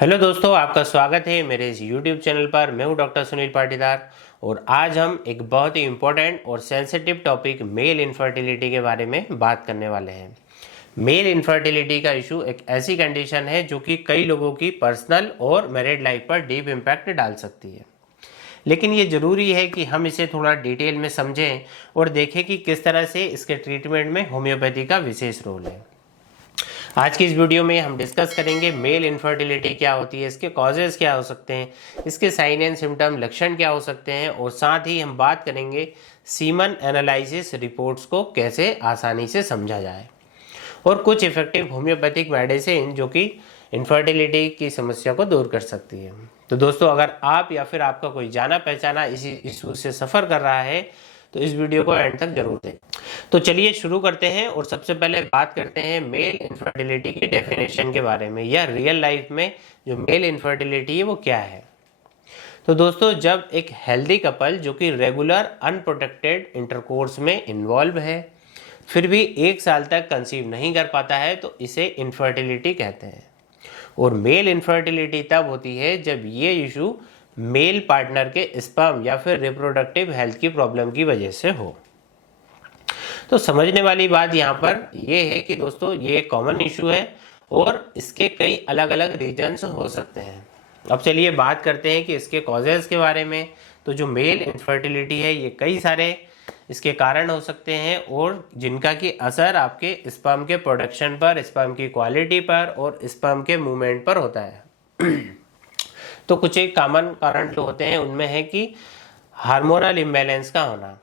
Hello दोस्तों, आपका स्वागत है मेरे इस यूट्यूब चैनल पर। मैं हूं डॉक्टर सुनील पाटीदार और आज हम एक बहुत ही इम्पोर्टेंट और सेंसिटिव टॉपिक मेल इनफर्टिलिटी के बारे में बात करने वाले हैं। मेल इनफर्टिलिटी का इशू एक ऐसी कंडीशन है जो कि कई लोगों की पर्सनल और मैरिड लाइफ पर डीप इम्पैक्ट डाल सकती है, लेकिन ये ज़रूरी है कि हम इसे थोड़ा डिटेल में समझें और देखें कि किस तरह से इसके ट्रीटमेंट में होम्योपैथी का विशेष रोल है। आज की इस वीडियो में हम डिस्कस करेंगे मेल इनफर्टिलिटी क्या होती है, इसके कॉजेज़ क्या हो सकते हैं, इसके साइन एंड सिम्टम लक्षण क्या हो सकते हैं, और साथ ही हम बात करेंगे सीमन एनालिसिस रिपोर्ट्स को कैसे आसानी से समझा जाए और कुछ इफेक्टिव होम्योपैथिक मेडिसिन जो कि इनफर्टिलिटी की समस्या को दूर कर सकती है। तो दोस्तों, अगर आप या फिर आपका कोई जाना पहचाना इसी इशू से सफ़र कर रहा है तो इस वीडियो को एंड तक जरूर दें। तो चलिए शुरू करते हैं और सबसे पहले बात करते हैं मेल इनफर्टिलिटी की डेफिनेशन के बारे में, या रियल लाइफ में जो मेल इनफर्टिलिटी है वो क्या है। तो दोस्तों, जब एक हेल्दी कपल जो कि रेगुलर अनप्रोटेक्टेड इंटरकोर्स में इन्वॉल्व है फिर भी 1 साल तक कंसीव नहीं कर पाता है तो इसे इनफर्टिलिटी कहते हैं। और मेल इनफर्टिलिटी तब होती है जब ये इशू मेल पार्टनर के स्पर्म या फिर रिप्रोडक्टिव हेल्थ की प्रॉब्लम की वजह से हो। तो समझने वाली बात यहाँ पर यह है कि दोस्तों, ये कॉमन इशू है और इसके कई अलग अलग रीजन्स हो सकते हैं। अब चलिए बात करते हैं कि इसके कॉजेज़ के बारे में। तो जो मेल इनफर्टिलिटी है ये कई सारे इसके कारण हो सकते हैं और जिनका कि असर आपके स्पर्म के प्रोडक्शन पर, स्पर्म की क्वालिटी पर और स्पर्म के मूवमेंट पर होता है। तो कुछ एक कॉमन कारण जो होते हैं उनमें है कि हार्मोनल इम्बैलेंस का होना।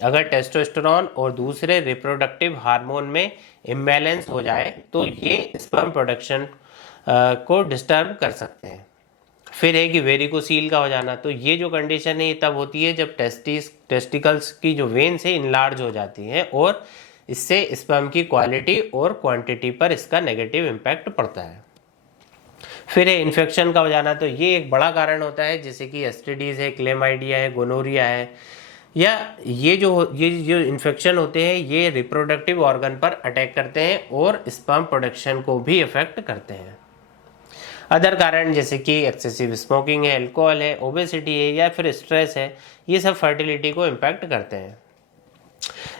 अगर टेस्टोस्टेरोन और दूसरे रिप्रोडक्टिव हार्मोन में इम्बैलेंस हो जाए तो ये स्पर्म प्रोडक्शन को डिस्टर्ब कर सकते हैं। फिर है कि वेरिकोसील का हो जाना। तो ये जो कंडीशन है ये तब होती है जब टेस्टिकल्स की जो वेन्स है इनलार्ज हो जाती हैं और इससे स्पर्म की क्वालिटी और क्वांटिटी पर इसका नेगेटिव इम्पैक्ट पड़ता है। फिर है इन्फेक्शन का हो जाना। तो ये एक बड़ा कारण होता है, जैसे कि एसटीडीज है, क्लेमाइडिया है, गोनोरिया है, या ये जो इन्फेक्शन होते हैं ये रिप्रोडक्टिव ऑर्गन पर अटैक करते हैं और स्पर्म प्रोडक्शन को भी इफेक्ट करते हैं। अदर कारण जैसे कि एक्सेसिव स्मोकिंग है, अल्कोहल है, ओबेसिटी है या फिर स्ट्रेस है, ये सब फर्टिलिटी को इम्पैक्ट करते हैं।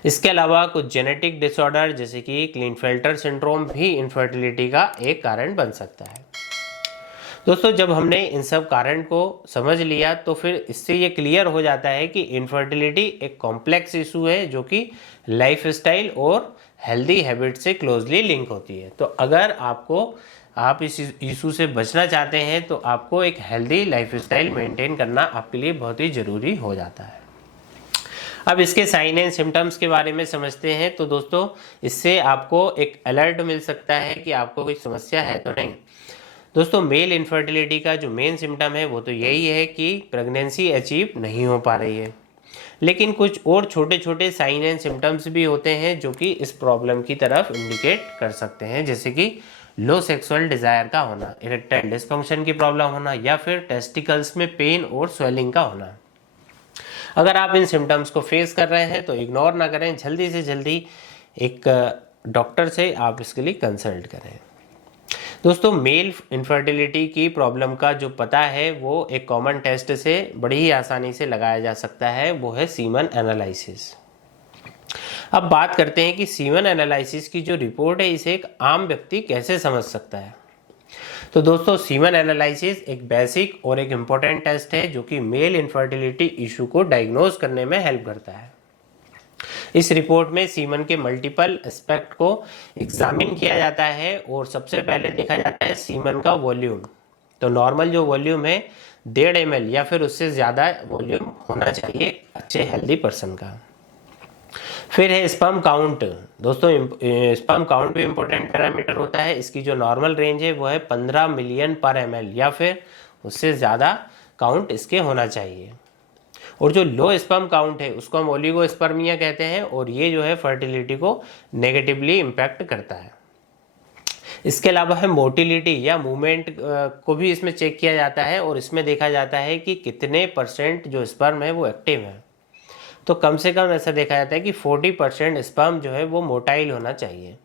इसके अलावा कुछ जेनेटिक डिसऑर्डर जैसे कि क्लीनफेल्टर सिंड्रोम भी इनफर्टिलिटी का एक कारण बन सकता है। दोस्तों, जब हमने इन सब कारण को समझ लिया तो फिर इससे ये क्लियर हो जाता है कि इनफर्टिलिटी एक कॉम्प्लेक्स इशू है जो कि लाइफस्टाइल और हेल्दी हैबिट से क्लोजली लिंक होती है। तो अगर आप इस इशू से बचना चाहते हैं तो आपको एक हेल्दी लाइफस्टाइल मेंटेन करना आपके लिए बहुत ही ज़रूरी हो जाता है। अब इसके साइन एंड सिम्टम्स के बारे में समझते हैं। तो दोस्तों, इससे आपको एक अलर्ट मिल सकता है कि आपको कोई समस्या है तो नहीं। दोस्तों, मेल इनफर्टिलिटी का जो मेन सिम्टम है वो तो यही है कि प्रेगनेंसी अचीव नहीं हो पा रही है, लेकिन कुछ और छोटे छोटे साइन एंड सिम्टम्स भी होते हैं जो कि इस प्रॉब्लम की तरफ इंडिकेट कर सकते हैं, जैसे कि लो सेक्सुअल डिज़ायर का होना, इरेक्टाइल डिस्फंक्शन की प्रॉब्लम होना या फिर टेस्टिकल्स में पेन और स्वेलिंग का होना। अगर आप इन सिम्टम्स को फेस कर रहे हैं तो इग्नोर ना करें, जल्दी से जल्दी एक डॉक्टर से आप इसके लिए कंसल्ट करें। दोस्तों, मेल इनफर्टिलिटी की प्रॉब्लम का जो पता है वो एक कॉमन टेस्ट से बड़ी ही आसानी से लगाया जा सकता है, वो है सीमन एनालिसिस। अब बात करते हैं कि सीमन एनालिसिस की जो रिपोर्ट है इसे एक आम व्यक्ति कैसे समझ सकता है। तो दोस्तों, सीमन एनालिसिस एक बेसिक और एक इम्पोर्टेंट टेस्ट है जो कि मेल इनफर्टिलिटी इशू को डायग्नोज करने में हेल्प करता है। इस रिपोर्ट में सीमन के मल्टीपल एस्पेक्ट को एग्जामिन किया जाता है और सबसे पहले देखा जाता है सीमन का वॉल्यूम। तो नॉर्मल जो वॉल्यूम है 1.5 ml या फिर उससे ज़्यादा वॉल्यूम होना चाहिए अच्छे हेल्दी पर्सन का। फिर है स्पर्म काउंट। दोस्तों, स्पर्म काउंट भी इम्पोर्टेंट पैरामीटर होता है। इसकी जो नॉर्मल रेंज है वो है 15 मिलियन पर ml या फिर उससे ज़्यादा काउंट इसके होना चाहिए। और जो लो स्पर्म काउंट है उसको हम ओलिगोस्पर्मिया कहते हैं और ये जो है फर्टिलिटी को नेगेटिवली इम्पैक्ट करता है। इसके अलावा है मोटिलिटी या मूवमेंट को भी इसमें चेक किया जाता है और इसमें देखा जाता है कि कितने % जो स्पर्म है वो एक्टिव है। तो कम से कम ऐसा देखा जाता है कि 40% स्पर्म जो है वो मोटाइल होना चाहिए।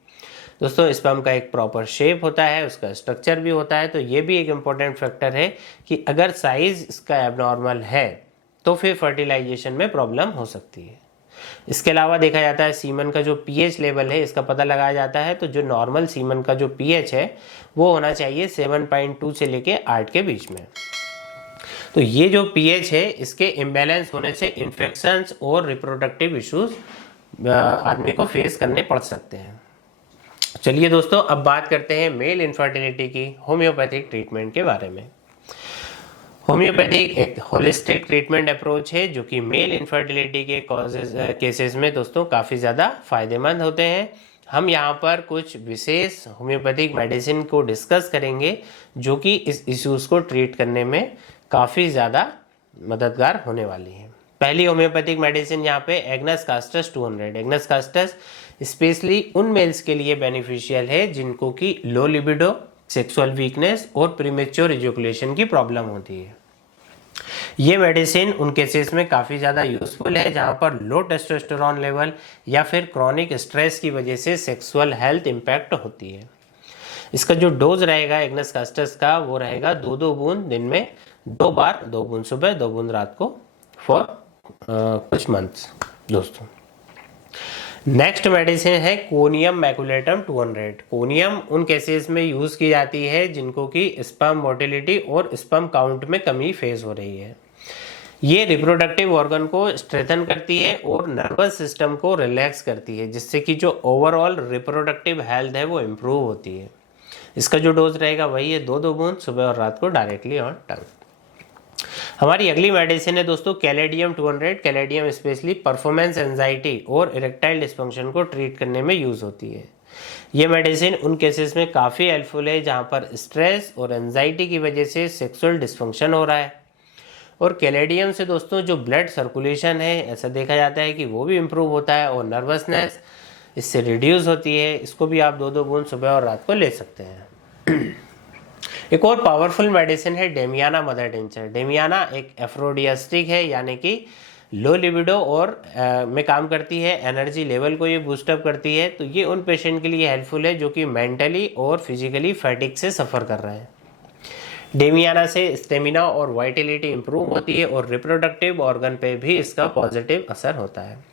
दोस्तों स्पर्म का एक प्रॉपर शेप होता है, उसका स्ट्रक्चर भी होता है, तो ये भी एक इम्पॉर्टेंट फैक्टर है कि अगर साइज इसका एबनॉर्मल है तो फिर फर्टिलाइजेशन में प्रॉब्लम हो सकती है। इसके अलावा देखा जाता है सीमन का जो पीएच लेवल है इसका पता लगाया जाता है, तो जो नॉर्मल सीमन का जो पीएच है वो होना चाहिए 7.2 से लेके 8 के बीच में। तो ये जो पीएच है इसके इम्बैलेंस होने से इन्फेक्शंस और रिप्रोडक्टिव इश्यूज आदमी को फेस करने पड़ सकते हैं। चलिए दोस्तों अब बात करते हैं मेल इनफर्टिलिटी की होम्योपैथिक ट्रीटमेंट के बारे में। होम्योपैथिक एक होलिस्टिक ट्रीटमेंट अप्रोच है जो कि मेल इनफर्टिलिटी के केसेस में दोस्तों काफ़ी ज़्यादा फायदेमंद होते हैं। हम यहाँ पर कुछ विशेष होम्योपैथिक मेडिसिन को डिस्कस करेंगे जो कि इस इश्यूज़ को ट्रीट करने में काफ़ी ज़्यादा मददगार होने वाली है। पहली होम्योपैथिक मेडिसिन यहाँ पे agnus castus 200। Agnus castus specially उन मेल्स के लिए बेनिफिशियल है जिनको कि लो लिबिडो, सेक्सुअल वीकनेस और प्रीमेच्योर इजैकुलेशन की प्रॉब्लम होती है। ये मेडिसिन उन केसेस में काफ़ी ज़्यादा यूजफुल है जहाँ पर लो टेस्टोस्टेरोन लेवल या फिर क्रॉनिक स्ट्रेस की वजह से सेक्सुअल हेल्थ इम्पैक्ट होती है। इसका जो डोज रहेगा एग्नस कास्टस का वो रहेगा 2-2 बूंद दिन में 2 बार, 2 बूंद सुबह 2 बूंद रात को फॉर कुछ मंथ्स दोस्तों। नेक्स्ट मेडिसिन है कोनियम मैकुलेटम 200। कोनियम उन केसेस में यूज़ की जाती है जिनको कि स्पर्म मोटिलिटी और स्पर्म काउंट में कमी फेस हो रही है। ये रिप्रोडक्टिव ऑर्गन को स्ट्रेथन करती है और नर्वस सिस्टम को रिलैक्स करती है जिससे कि जो ओवरऑल रिप्रोडक्टिव हेल्थ है वो इम्प्रूव होती है। इसका जो डोज रहेगा वही है 2-2 बूंद सुबह और रात को डायरेक्टली ऑन टंग। हमारी अगली मेडिसिन है दोस्तों caladium 200। Caladium specially performance anxiety और इरेक्टाइल डिस्फंक्शन को ट्रीट करने में यूज़ होती है। ये मेडिसिन उन केसेस में काफ़ी हेल्पफुल है जहाँ पर स्ट्रेस और एंजाइटी की वजह से सेक्सुअल डिस्फंक्शन हो रहा है। और कैलेडियम से दोस्तों जो ब्लड सर्कुलेशन है ऐसा देखा जाता है कि वो भी इम्प्रूव होता है और नर्वसनेस इससे रिड्यूस होती है। इसको भी आप 2-2 बूंद सुबह और रात को ले सकते हैं। एक और पावरफुल मेडिसिन है डेमियाना मदर टिंचर। डेमियाना एक एफ्रोडियास्टिक है यानी कि लो लिबिडो और में काम करती है, एनर्जी लेवल को ये बूस्टअप करती है। तो ये उन पेशेंट के लिए हेल्पफुल है जो कि मेंटली और फिजिकली फैटिक से सफ़र कर रहे हैं। डेमियाना से स्टेमिना और वाइटलिटी इंप्रूव होती है और रिप्रोडक्टिव ऑर्गन पे भी इसका पॉजिटिव असर होता है।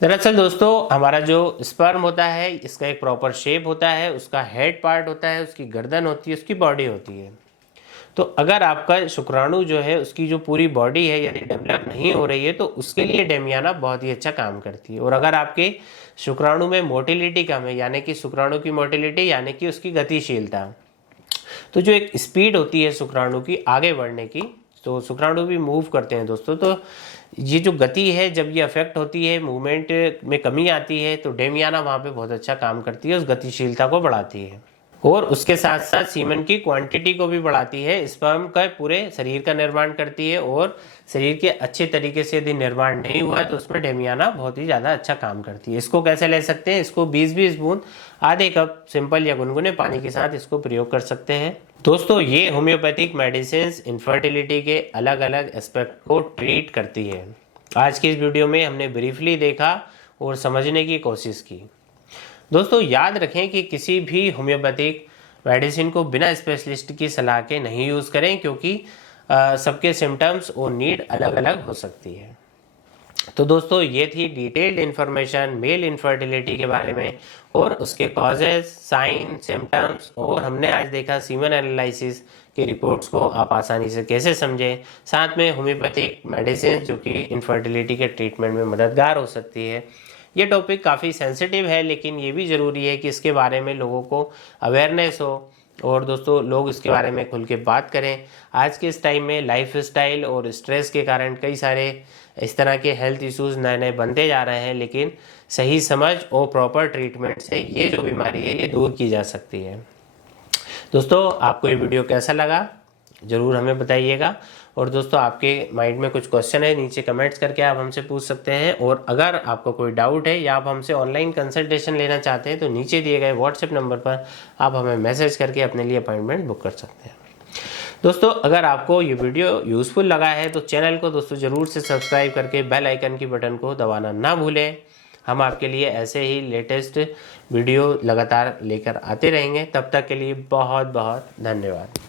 दरअसल दोस्तों हमारा जो स्पर्म होता है इसका एक प्रॉपर शेप होता है, उसका हेड पार्ट होता है, उसकी गर्दन होती है, उसकी बॉडी होती है। तो अगर आपका शुक्राणु जो है उसकी जो पूरी बॉडी है यानी डेवलप नहीं हो रही है तो उसके लिए डेमियाना बहुत ही अच्छा काम करती है। और अगर आपके शुक्राणु में मोटिलिटी कम है यानी कि शुक्राणु की मोटिलिटी यानी कि उसकी गतिशीलता, तो जो एक स्पीड होती है शुक्राणु की आगे बढ़ने की, तो शुक्राणु भी मूव करते हैं दोस्तों, तो ये जो गति है जब ये अफेक्ट होती है, मूवमेंट में कमी आती है, तो डेमियाना वहाँ पे बहुत अच्छा काम करती है, उस गतिशीलता को बढ़ाती है और उसके साथ साथ सीमन की क्वांटिटी को भी बढ़ाती है। स्पर्म का पूरे शरीर का निर्माण करती है और शरीर के अच्छे तरीके से यदि निर्माण नहीं हुआ तो उसमें डेमियाना बहुत ही ज़्यादा अच्छा काम करती है। इसको कैसे ले सकते हैं? इसको 20-20 बूंद आधे कप सिंपल या गुनगुने पानी के साथ इसको प्रयोग कर सकते हैं। दोस्तों ये होम्योपैथिक मेडिसिन इनफर्टिलिटी के अलग अलग एस्पेक्ट को ट्रीट करती है। आज की इस वीडियो में हमने ब्रीफली देखा और समझने की कोशिश की। दोस्तों याद रखें कि किसी भी होम्योपैथिक मेडिसिन को बिना स्पेशलिस्ट की सलाह के नहीं यूज़ करें क्योंकि सबके सिम्टम्स और नीड अलग अलग हो सकती है। तो दोस्तों ये थी डिटेल्ड इन्फॉर्मेशन मेल इनफर्टिलिटी के बारे में और उसके कॉजेज, साइन, सिम्टम्स, और हमने आज देखा सीमन एनालिसिस की रिपोर्ट्स को आप आसानी से कैसे समझें, साथ में होम्योपैथिक मेडिसिन जो कि इनफर्टिलिटी के ट्रीटमेंट में मददगार हो सकती है। ये टॉपिक काफ़ी सेंसिटिव है लेकिन ये भी ज़रूरी है कि इसके बारे में लोगों को अवेयरनेस हो और दोस्तों लोग इसके बारे में खुल के बात करें। आज के इस टाइम में लाइफ स्टाइल और स्ट्रेस के कारण कई सारे इस तरह के हेल्थ इश्यूज़ नए नए बनते जा रहे हैं, लेकिन सही समझ और प्रॉपर ट्रीटमेंट से ये जो बीमारी है ये दूर की जा सकती है। दोस्तों आपको ये वीडियो कैसा लगा ज़रूर हमें बताइएगा और दोस्तों आपके माइंड में कुछ क्वेश्चन है नीचे कमेंट्स करके आप हमसे पूछ सकते हैं और अगर आपको कोई डाउट है या आप हमसे ऑनलाइन कंसल्टेशन लेना चाहते हैं तो नीचे दिए गए व्हाट्सएप नंबर पर आप हमें मैसेज करके अपने लिए अपॉइंटमेंट बुक कर सकते हैं। दोस्तों अगर आपको ये वीडियो यूज़फुल लगा है तो चैनल को दोस्तों ज़रूर से सब्सक्राइब करके बेल आइकन की बटन को दबाना ना भूलें हम आपके लिए ऐसे ही लेटेस्ट वीडियो लगातार लेकर आते रहेंगे। तब तक के लिए बहुत बहुत धन्यवाद।